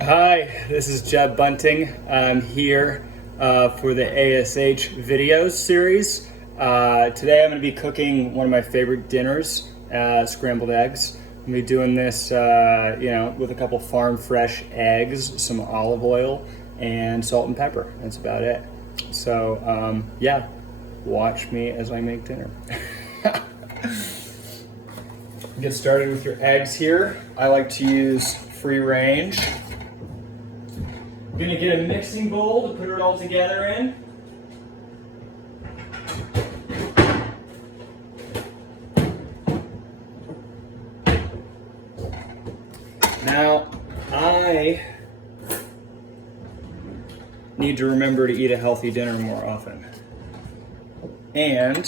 Hi, this is Jeb Bunting. I'm here for the ASH videos series. Today I'm going to be cooking one of my favorite dinners, scrambled eggs. I'm going to be doing this, with a couple farm fresh eggs, some olive oil, and salt and pepper. That's about it. So, watch me as I make dinner. Get started with your eggs here. I like to use free range. I'm gonna get a mixing bowl to put it all together in. Now, I need to remember to eat a healthy dinner more often. And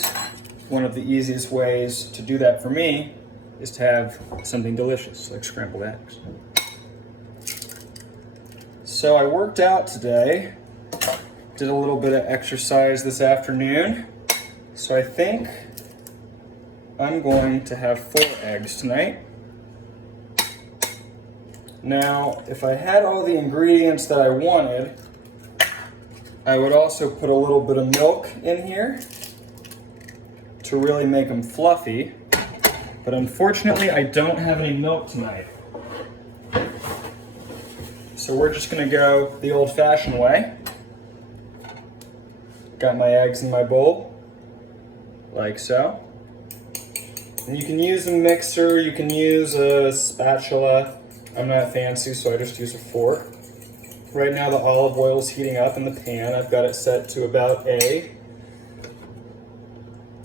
one of the easiest ways to do that for me is to have something delicious, like scrambled eggs. So I worked out today, did a little bit of exercise this afternoon. So I think I'm going to have 4 eggs tonight. Now, if I had all the ingredients that I wanted, I would also put a little bit of milk in here to really make them fluffy. But unfortunately, I don't have any milk tonight. So we're just gonna go the old-fashioned way. Got my eggs in my bowl, like so. And you can use a mixer, you can use a spatula. I'm not fancy, so I just use a fork. Right now the olive oil is heating up in the pan. I've got it set to about a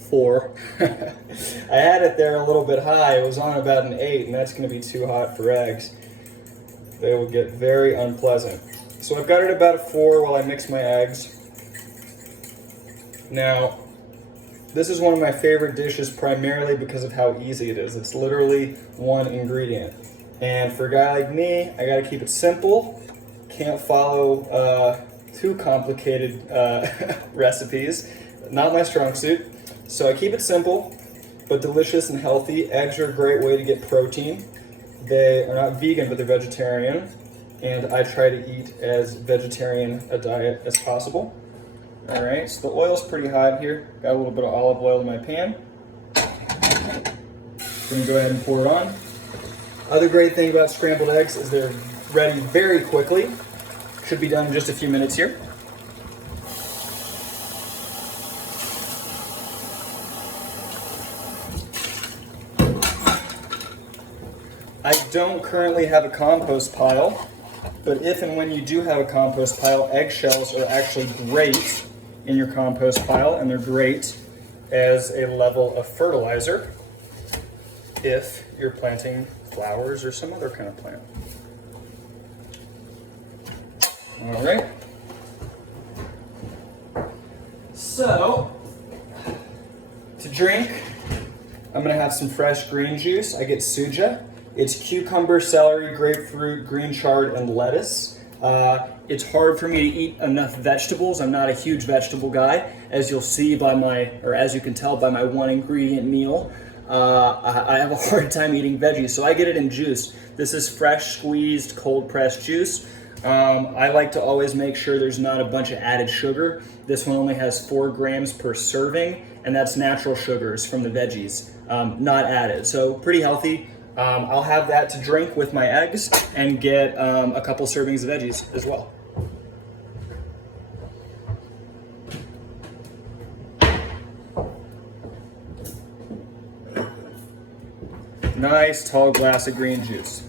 4. I had it there a little bit high. It was on about an 8, and that's gonna be too hot for eggs. They will get very unpleasant. So I've got it about a 4 while I mix my eggs. Now, this is one of my favorite dishes primarily because of how easy it is. It's literally one ingredient. And for a guy like me, I gotta keep it simple. Can't follow too complicated recipes. Not my strong suit. So I keep it simple, but delicious and healthy. Eggs are a great way to get protein. They are not vegan, but they're vegetarian, and I try to eat as vegetarian a diet as possible. All right, so the oil's pretty hot here. Got a little bit of olive oil in my pan. Gonna go ahead and pour it on. Other great thing about scrambled eggs is they're ready very quickly. Should be done in just a few minutes here. I don't currently have a compost pile, but if and when you do have a compost pile, eggshells are actually great in your compost pile, and they're great as a level of fertilizer if you're planting flowers or some other kind of plant. All right. So, to drink, I'm gonna have some fresh green juice. I get suja. It's cucumber, celery, grapefruit, green chard, and lettuce. It's hard for me to eat enough vegetables. I'm not a huge vegetable guy, as you'll see as you can tell by my one ingredient meal. I have a hard time eating veggies, so I get it in juice. This is fresh squeezed, cold pressed juice. I like to always make sure there's not a bunch of added sugar. This one only has 4 grams per serving, and that's natural sugars from the veggies, not added. So pretty healthy. I'll have that to drink with my eggs and get a couple servings of veggies as well. Nice tall glass of green juice.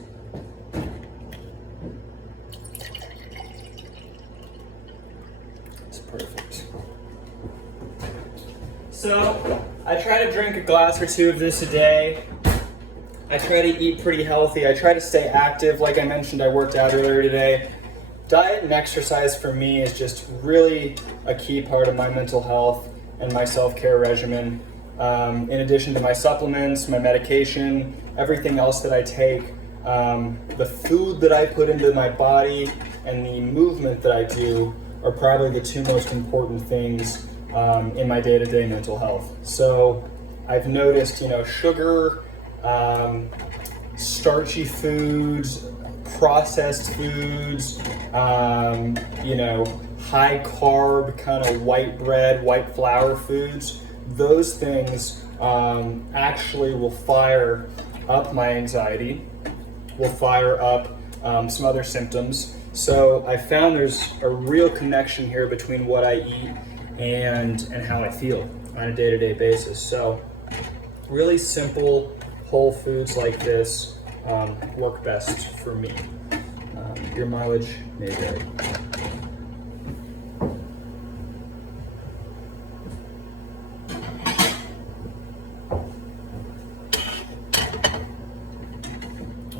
It's perfect. So I try to drink a glass or 2 of this a day. I try to eat pretty healthy. I try to stay active. Like I mentioned, I worked out earlier today. Diet and exercise for me is just really a key part of my mental health and my self-care regimen. In addition to my supplements, my medication, everything else that I take, the food that I put into my body and the movement that I do are probably the 2 most important things in my day-to-day mental health. So I've noticed, sugar, starchy foods, processed foods, you know, high carb, kind of white bread, white flour foods, those things actually will fire up my anxiety, will fire up some other symptoms. So I found there's a real connection here between what I eat and how I feel on a day-to-day basis. So really simple whole foods like this work best for me. Your mileage may vary.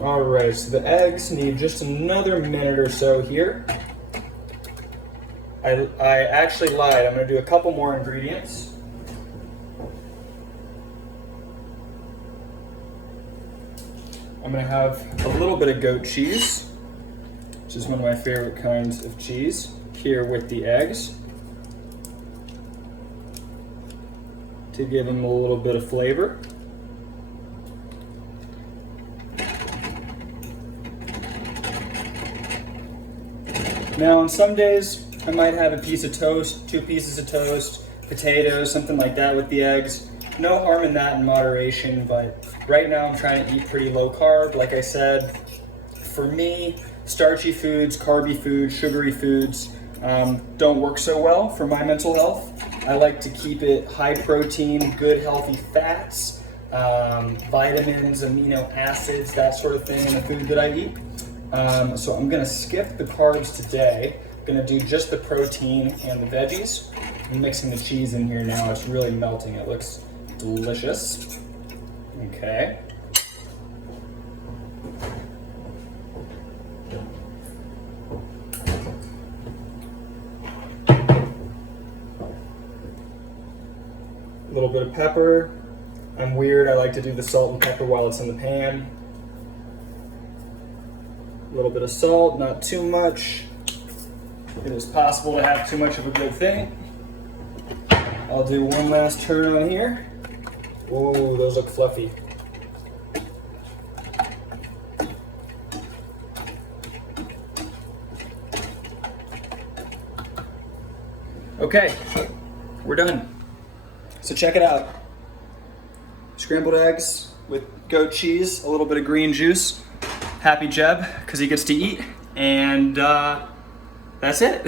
All right, so the eggs need just another minute or so here. I actually lied. I'm gonna do a couple more ingredients. I'm gonna have a little bit of goat cheese, which is one of my favorite kinds of cheese, here with the eggs to give them a little bit of flavor. Now on some days, I might have a piece of toast, 2 pieces of toast, potatoes, something like that with the eggs. No harm in that in moderation, but right now I'm trying to eat pretty low carb. Like I said, for me, starchy foods, carby foods, sugary foods don't work so well for my mental health. I like to keep it high protein, good healthy fats, vitamins, amino acids, that sort of thing in the food that I eat. So I'm gonna skip the carbs today. I'm gonna do just the protein and the veggies. I'm mixing the cheese in here now. It's really melting. It looks delicious. Okay. A little bit of pepper. I'm weird. I like to do the salt and pepper while it's in the pan. A little bit of salt, not too much. It is possible to have too much of a good thing. I'll do one last turn on here. Ooh, those look fluffy. Okay, we're done. So check it out. Scrambled eggs with goat cheese, a little bit of green juice. Happy Jeb, because he gets to eat, and that's it.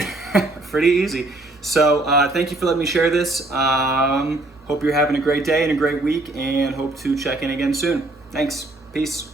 Pretty easy. So thank you for letting me share this. Hope you're having a great day and a great week, and hope to check in again soon. Thanks. Peace.